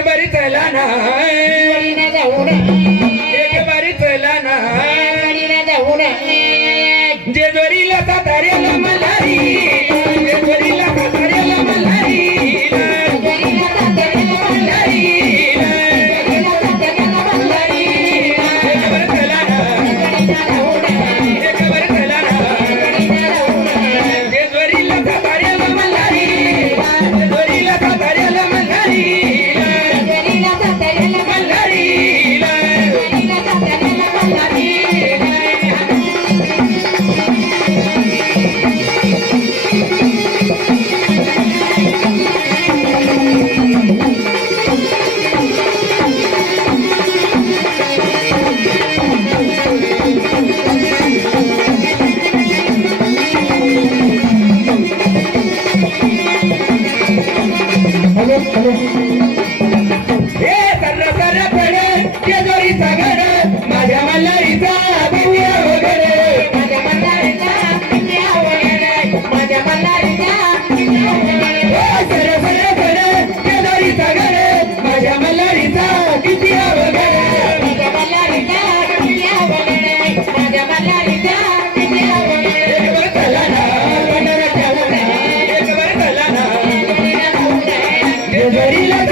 एक बारी ना जाऊ Okay. वडीला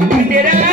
Era